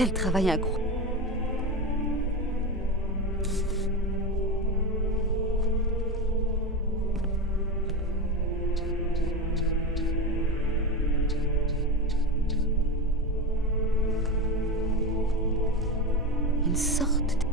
Quel travail incroyable. Une sorte de...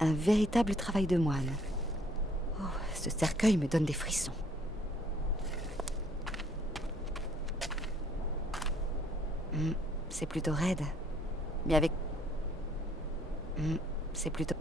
Un véritable travail de moine. Oh, ce cercueil me donne des frissons. C'est plutôt raide. Mais avec... C'est plutôt...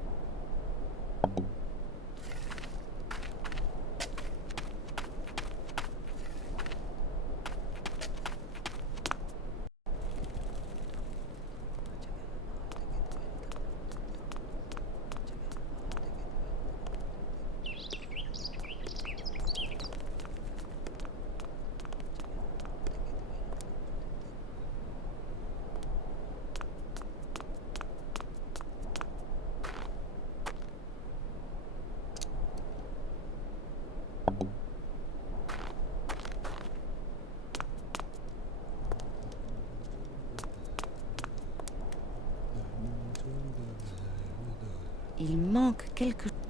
Il manque quelque chose.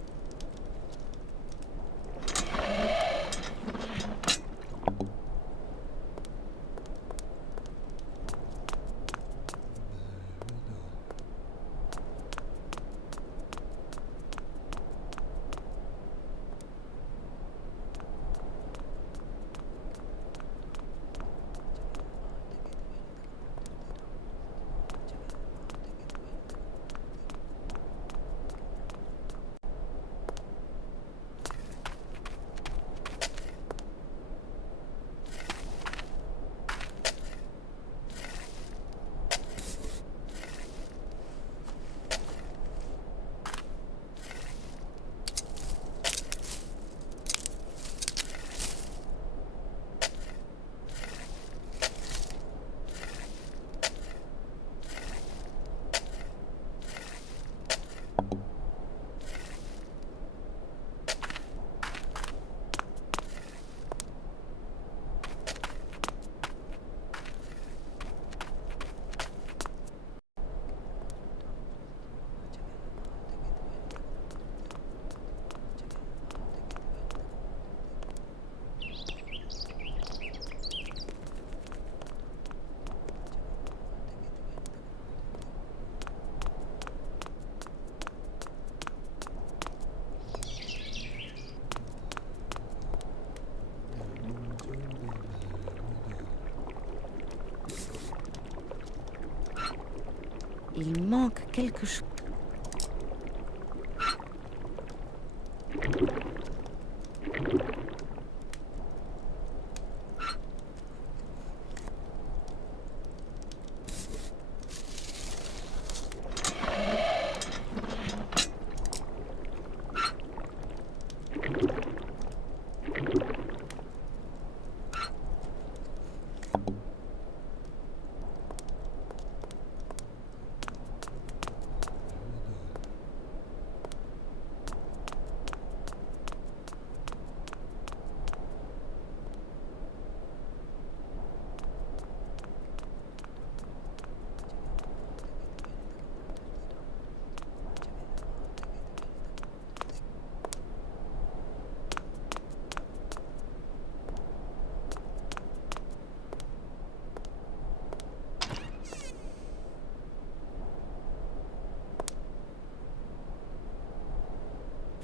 Il manque quelque chose.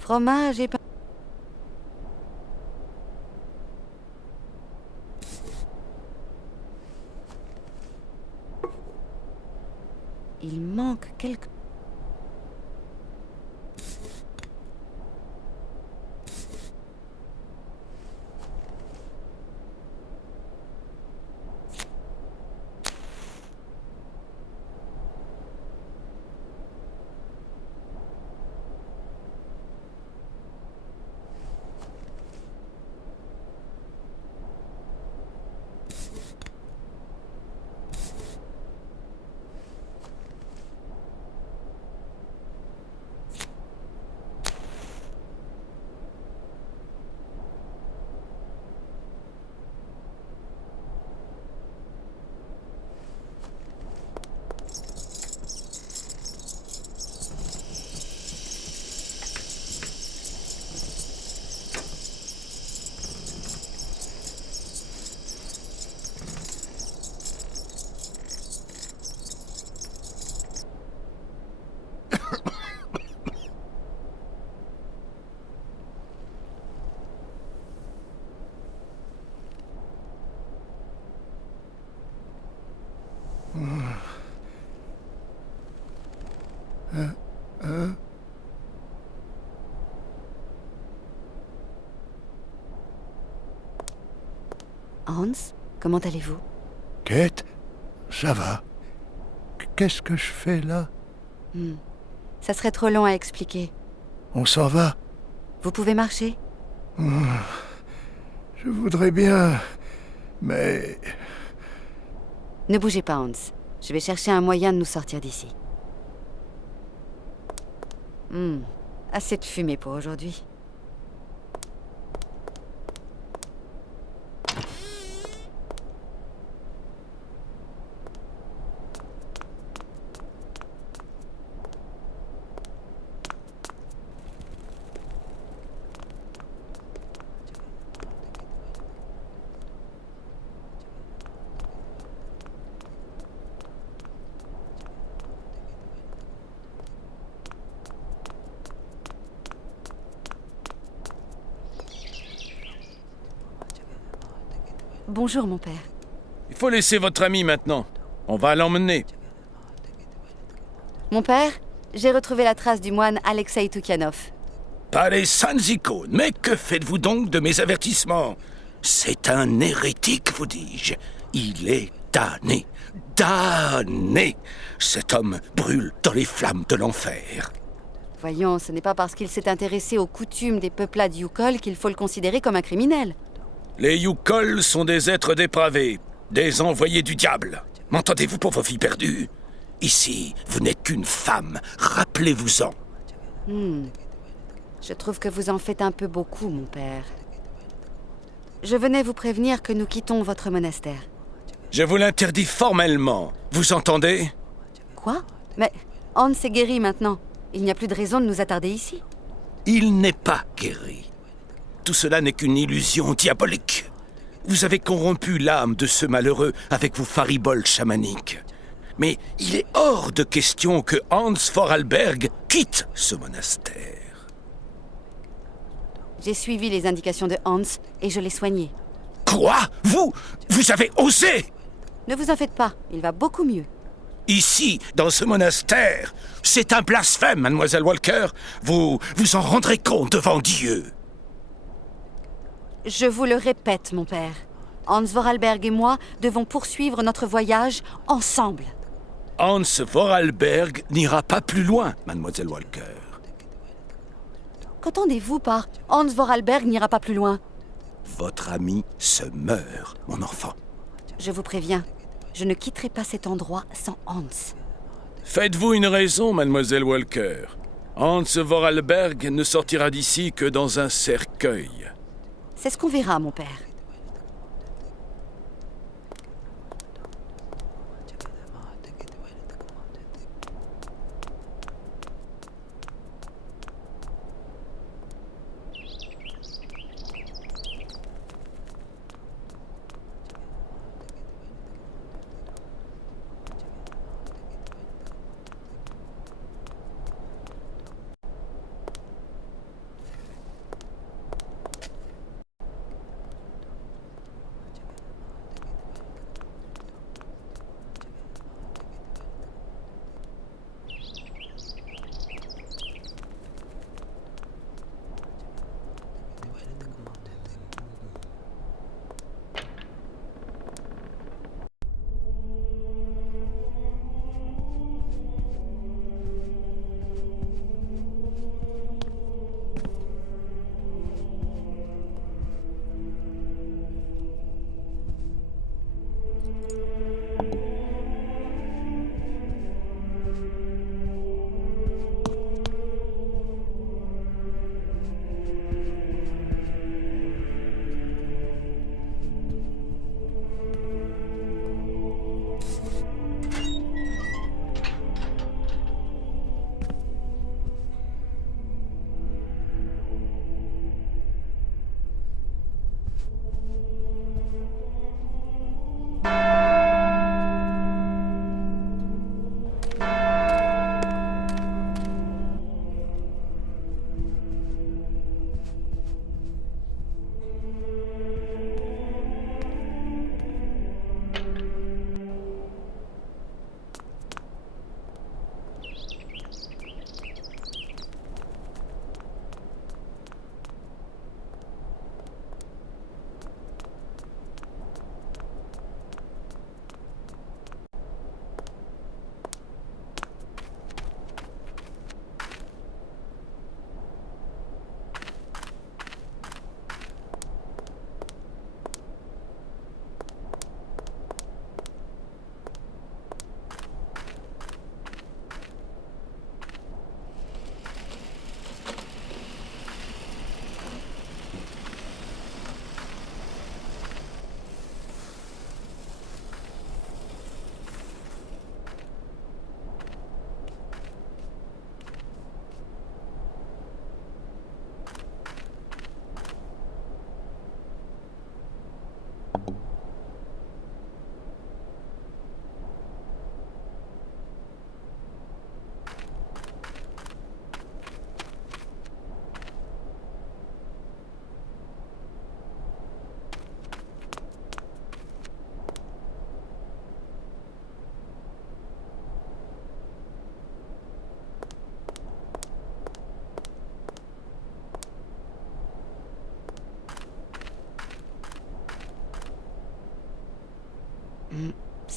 Fromage et pain. Il manque quelque... Hans, comment allez-vous? Kate, ça va. Qu'est-ce que je fais là? Ça serait trop long à expliquer. On s'en va? Vous pouvez marcher? Je voudrais bien, mais... Ne bougez pas, Hans. Je vais chercher un moyen de nous sortir d'ici. Assez de fumée pour aujourd'hui. Bonjour, mon père. Il faut laisser votre ami maintenant. On va l'emmener. Mon père, j'ai retrouvé la trace du moine Alexei Toukianov. Pas les saintes icônes, mais que faites-vous donc de mes avertissements? C'est un hérétique, vous dis-je. Il est damné. Damné. Cet homme brûle dans les flammes de l'enfer. Voyons, ce n'est pas parce qu'il s'est intéressé aux coutumes des peuplades Yukol qu'il faut le considérer comme un criminel. Les Yukol sont des êtres dépravés, des envoyés du diable. M'entendez-vous pour vos filles perdues? Ici, vous n'êtes qu'une femme, rappelez-vous-en. Je trouve que vous en faites un peu beaucoup, mon père. Je venais vous prévenir que nous quittons votre monastère. Je vous l'interdis formellement, vous entendez? Quoi? Mais Hans est guéri maintenant. Il n'y a plus de raison de nous attarder ici. Il n'est pas guéri. Tout cela n'est qu'une illusion diabolique. Vous avez corrompu l'âme de ce malheureux avec vos fariboles chamaniques. Mais il est hors de question que Hans Vorarlberg quitte ce monastère. J'ai suivi les indications de Hans et je l'ai soigné. Quoi? Vous avez osé? Ne vous en faites pas, il va beaucoup mieux. Ici, dans ce monastère, c'est un blasphème, mademoiselle Walker. Vous en rendrez compte devant Dieu. Je vous le répète, mon père. Hans Vorarlberg et moi devons poursuivre notre voyage ensemble. Hans Vorarlberg n'ira pas plus loin, mademoiselle Walker. Qu'entendez-vous par Hans Vorarlberg n'ira pas plus loin? Votre ami se meurt, mon enfant. Je vous préviens, je ne quitterai pas cet endroit sans Hans. Faites-vous une raison, mademoiselle Walker. Hans Vorarlberg ne sortira d'ici que dans un cercueil. C'est ce qu'on verra, mon père.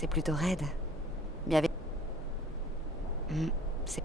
c'est plutôt raide. Mais avec... c'est...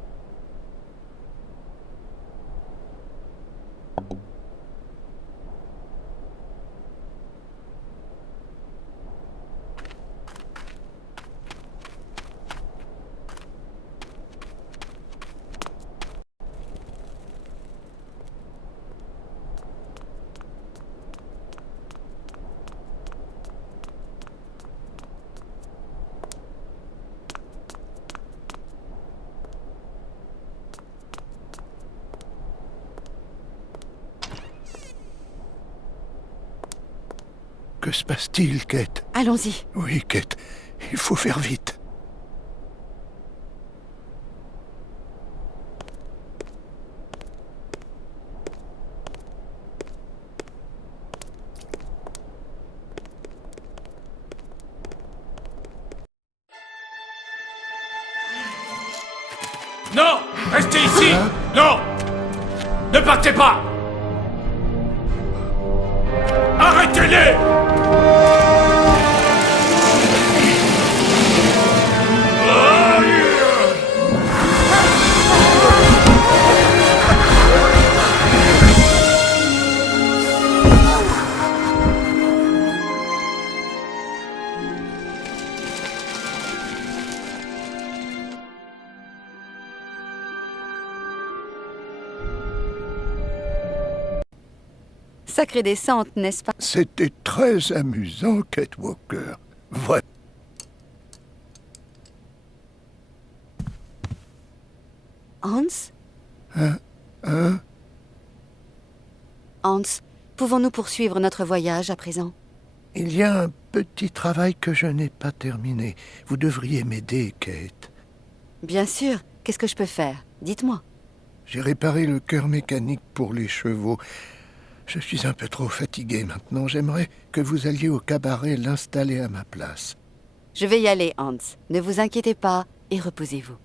Que se passe-t-il, Kate? Allons-y. Oui, Kate, il faut faire vite. Non! Restez ici! Non! Ne partez pas! Arrêtez-les! Sacrée descente, n'est-ce pas? C'était très amusant, Kate Walker. Vrai. Hans? Hein? Hans, pouvons-nous poursuivre notre voyage à présent? Il y a un petit travail que je n'ai pas terminé. Vous devriez m'aider, Kate. Bien sûr. Qu'est-ce que je peux faire? Dites-moi. J'ai réparé le cœur mécanique pour les chevaux. Je suis un peu trop fatigué maintenant. J'aimerais que vous alliez au cabaret l'installer à ma place. Je vais y aller, Hans. Ne vous inquiétez pas et reposez-vous.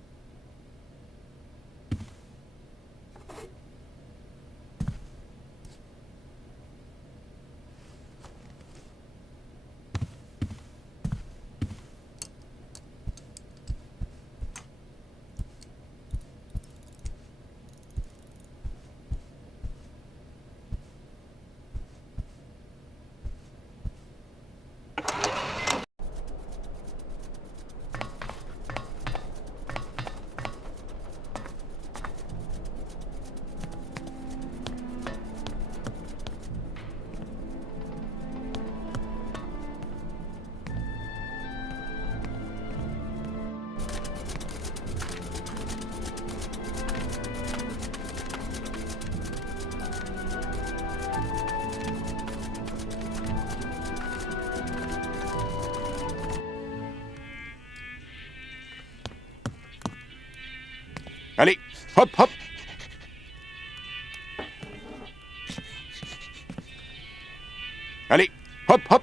Allez, hop, hop. Allez, hop, hop.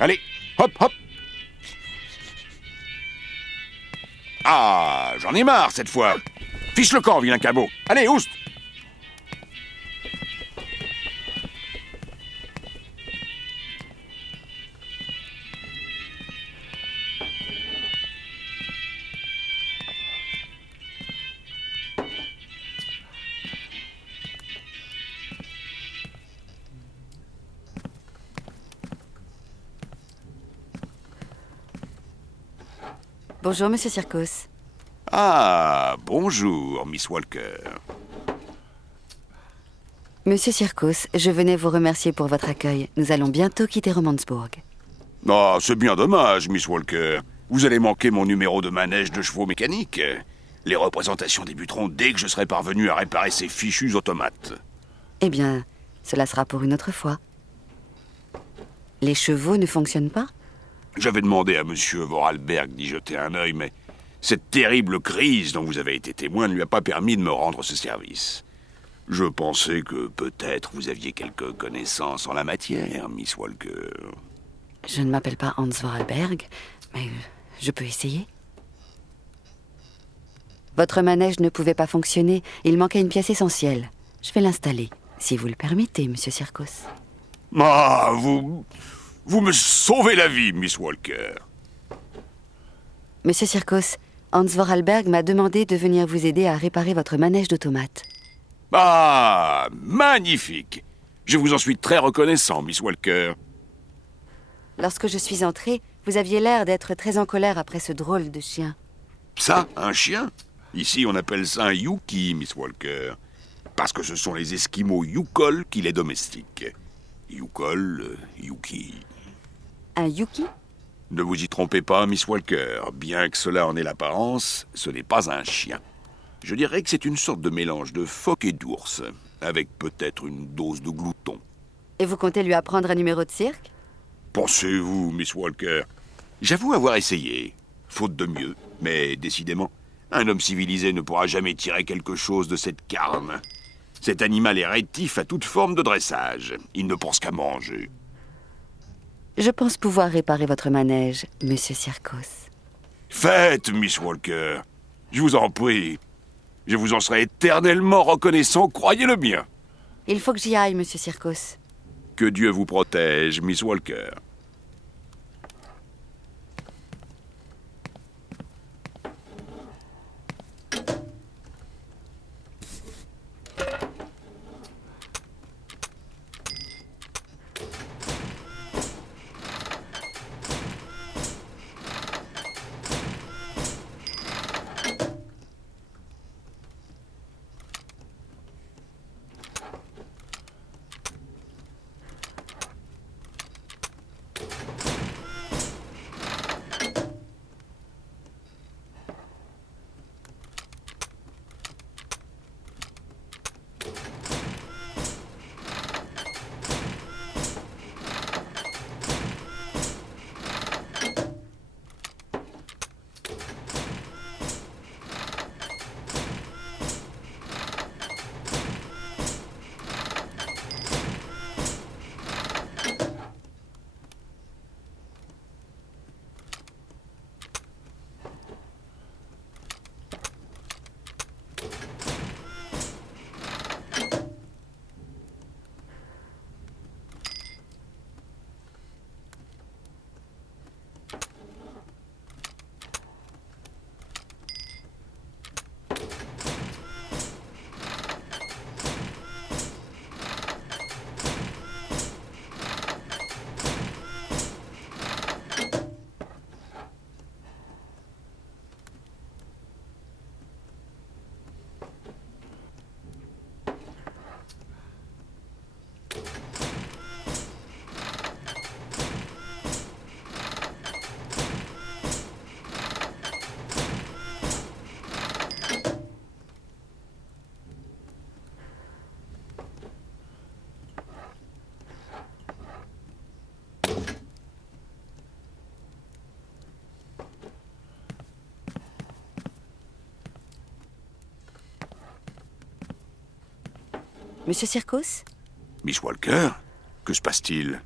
Allez, hop, hop. Ah, j'en ai marre cette fois. Fiche le camp, vilain cabot. Allez, oust. Bonjour, Monsieur Circos. Ah, bonjour, Miss Walker. Monsieur Circos, je venais vous remercier pour votre accueil. Nous allons bientôt quitter Romansbourg. Ah, c'est bien dommage, Miss Walker. Vous allez manquer mon numéro de manège de chevaux mécaniques. Les représentations débuteront dès que je serai parvenu à réparer ces fichus automates. Eh bien, cela sera pour une autre fois. Les chevaux ne fonctionnent pas? J'avais demandé à Monsieur Vorarlberg d'y jeter un œil, mais cette terrible crise dont vous avez été témoin ne lui a pas permis de me rendre ce service. Je pensais que peut-être vous aviez quelques connaissances en la matière, Miss Walker. Je ne m'appelle pas Hans Vorarlberg, mais je peux essayer. Votre manège ne pouvait pas fonctionner. Il manquait une pièce essentielle. Je vais l'installer, si vous le permettez, Monsieur Circos. Ah, vous me sauvez la vie, Miss Walker. Monsieur Circos, Hans Vorarlberg m'a demandé de venir vous aider à réparer votre manège d'automates. Ah, magnifique. Je vous en suis très reconnaissant, Miss Walker. Lorsque je suis entrée, vous aviez l'air d'être très en colère après ce drôle de chien. Ça, un chien? Ici, on appelle ça un Yuki, Miss Walker. Parce que ce sont les Esquimaux Yukol qui les domestiquent. Yukol, Yuki. Un Yuki? Ne vous y trompez pas, Miss Walker. Bien que cela en ait l'apparence, ce n'est pas un chien. Je dirais que c'est une sorte de mélange de phoque et d'ours, avec peut-être une dose de glouton. Et vous comptez lui apprendre un numéro de cirque? Pensez-vous, Miss Walker? J'avoue avoir essayé, faute de mieux, mais décidément, un homme civilisé ne pourra jamais tirer quelque chose de cette carne. Cet animal est rétif à toute forme de dressage. Il ne pense qu'à manger. Je pense pouvoir réparer votre manège, Monsieur Circos. Faites, Miss Walker. Je vous en prie. Je vous en serai éternellement reconnaissant, croyez-le bien. Il faut que j'y aille, Monsieur Circos. Que Dieu vous protège, Miss Walker. Monsieur Circos? Miss Walker? Que se passe-t-il?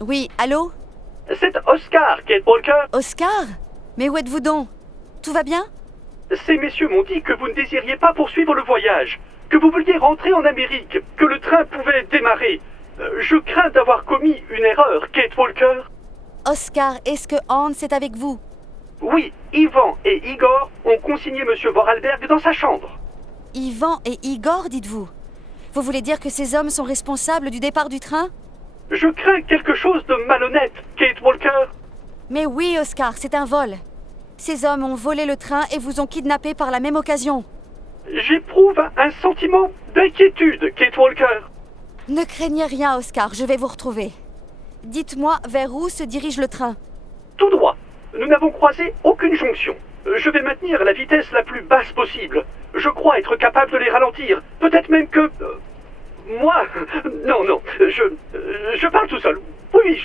Oui, allô? C'est Oscar, Kate Walker. Oscar? Mais où êtes-vous donc? Tout va bien? Ces messieurs m'ont dit que vous ne désiriez pas poursuivre le voyage, que vous vouliez rentrer en Amérique, que le train pouvait démarrer. Je crains d'avoir commis une erreur, Kate Walker. Oscar, est-ce que Hans est avec vous? Oui, Ivan et Igor ont consigné Monsieur Vorarlberg dans sa chambre. Ivan et Igor, dites-vous? Vous voulez dire que ces hommes sont responsables du départ du train? Je crains quelque chose de malhonnête, Kate Walker. Mais oui, Oscar, c'est un vol. Ces hommes ont volé le train et vous ont kidnappé par la même occasion. J'éprouve un sentiment d'inquiétude, Kate Walker. Ne craignez rien, Oscar, je vais vous retrouver. Dites-moi vers où se dirige le train. Tout droit. Nous n'avons croisé aucune jonction. Je vais maintenir la vitesse la plus basse possible. Je crois être capable de les ralentir. Peut-être même que... moi... Non, non, je parle tout seul. Oui,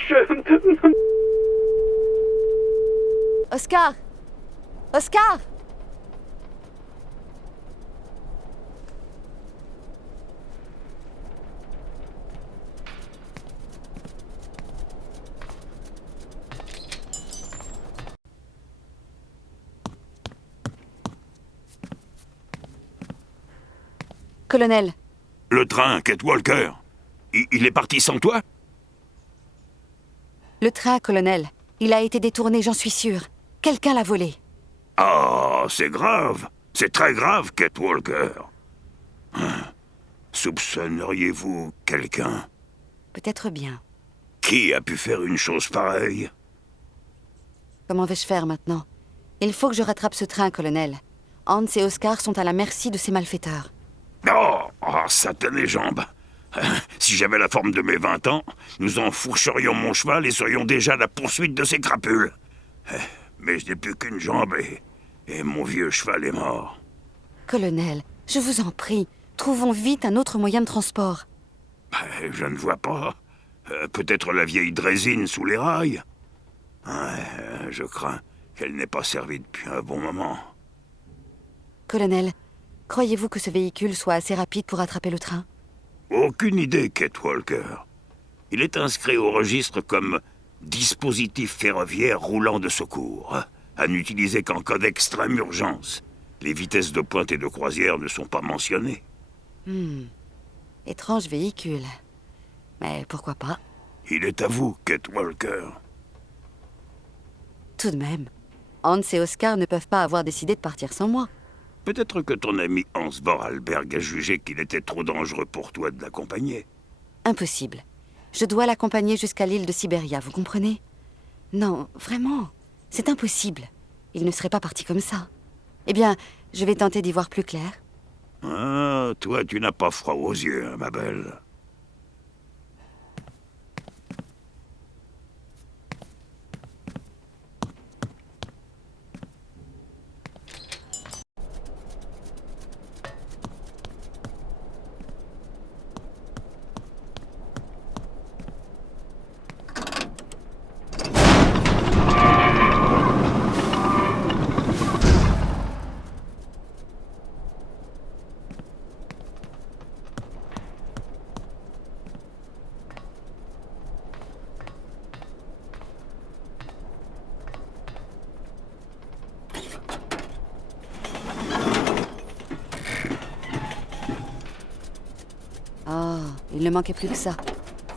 Oscar! Oscar! Colonel, Le train, Kate Walker. Il est parti sans toi? le train, colonel. Il a été détourné, j'en suis sûr. Quelqu'un l'a volé. Ah, c'est grave. C'est très grave, Kate Walker. Soupçonneriez-vous quelqu'un? Peut-être bien. Qui a pu faire une chose pareille? Comment vais-je faire maintenant? Il faut que je rattrape ce train, colonel. Hans et Oscar sont à la merci de ces malfaiteurs. Oh, satan et jambes. Si j'avais la forme de mes 20 ans, nous enfourcherions mon cheval et serions déjà à la poursuite de ces crapules. Mais je n'ai plus qu'une jambe et mon vieux cheval est mort. Colonel, je vous en prie, trouvons vite un autre moyen de transport. Je ne vois pas. Peut-être la vieille draisine sous les rails. Je crains qu'elle n'ait pas servi depuis un bon moment. Colonel, croyez-vous que ce véhicule soit assez rapide pour attraper le train? Aucune idée, Kate Walker. Il est inscrit au registre comme dispositif ferroviaire roulant de secours, à n'utiliser qu'en cas d'extrême urgence. Les vitesses de pointe et de croisière ne sont pas mentionnées. Étrange véhicule. Mais pourquoi pas? Il est à vous, Kate Walker. Tout de même. Hans et Oscar ne peuvent pas avoir décidé de partir sans moi. Peut-être que ton ami Hans Vorarlberg a jugé qu'il était trop dangereux pour toi de l'accompagner. Impossible. Je dois l'accompagner jusqu'à l'île de Sibéria, vous comprenez? Non, vraiment. C'est impossible. Il ne serait pas parti comme ça. Eh bien, je vais tenter d'y voir plus clair. Ah, toi, tu n'as pas froid aux yeux, hein, ma belle. Oh, il ne manquait plus que ça.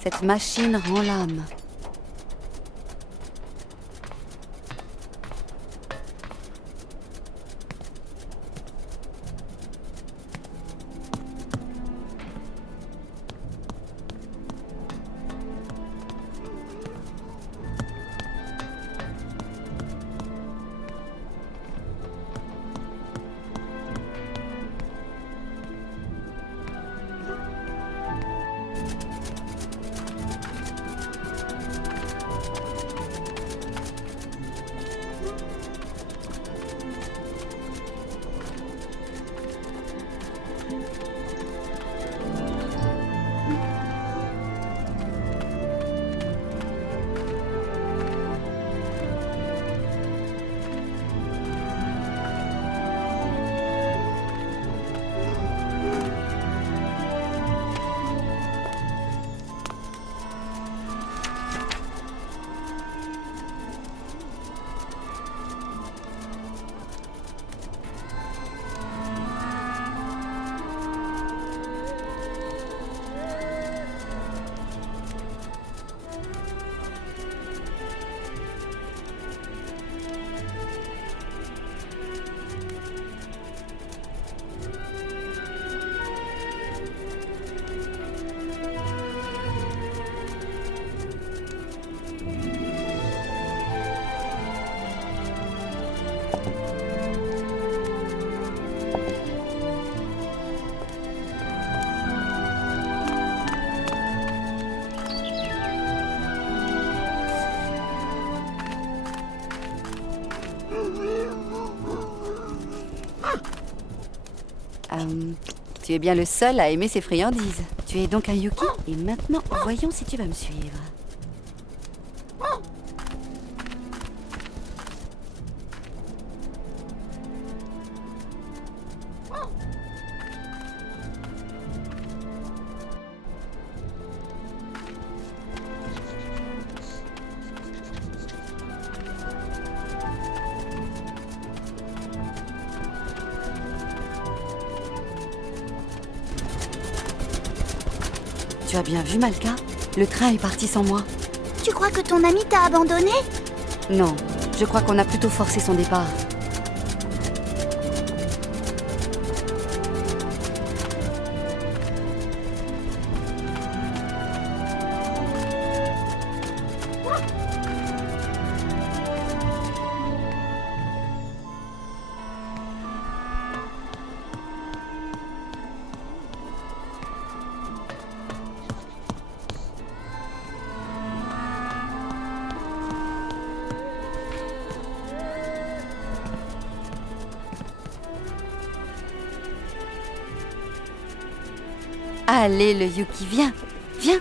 Cette machine rend l'âme. Tu es bien le seul à aimer ces friandises. Tu es donc un Yuki. Et maintenant, voyons si tu vas me suivre. Tu as bien vu, Malka? Le train est parti sans moi. Tu crois que ton ami t'a abandonné? Non, je crois qu'on a plutôt forcé son départ. Allez, le Yuki, viens, viens.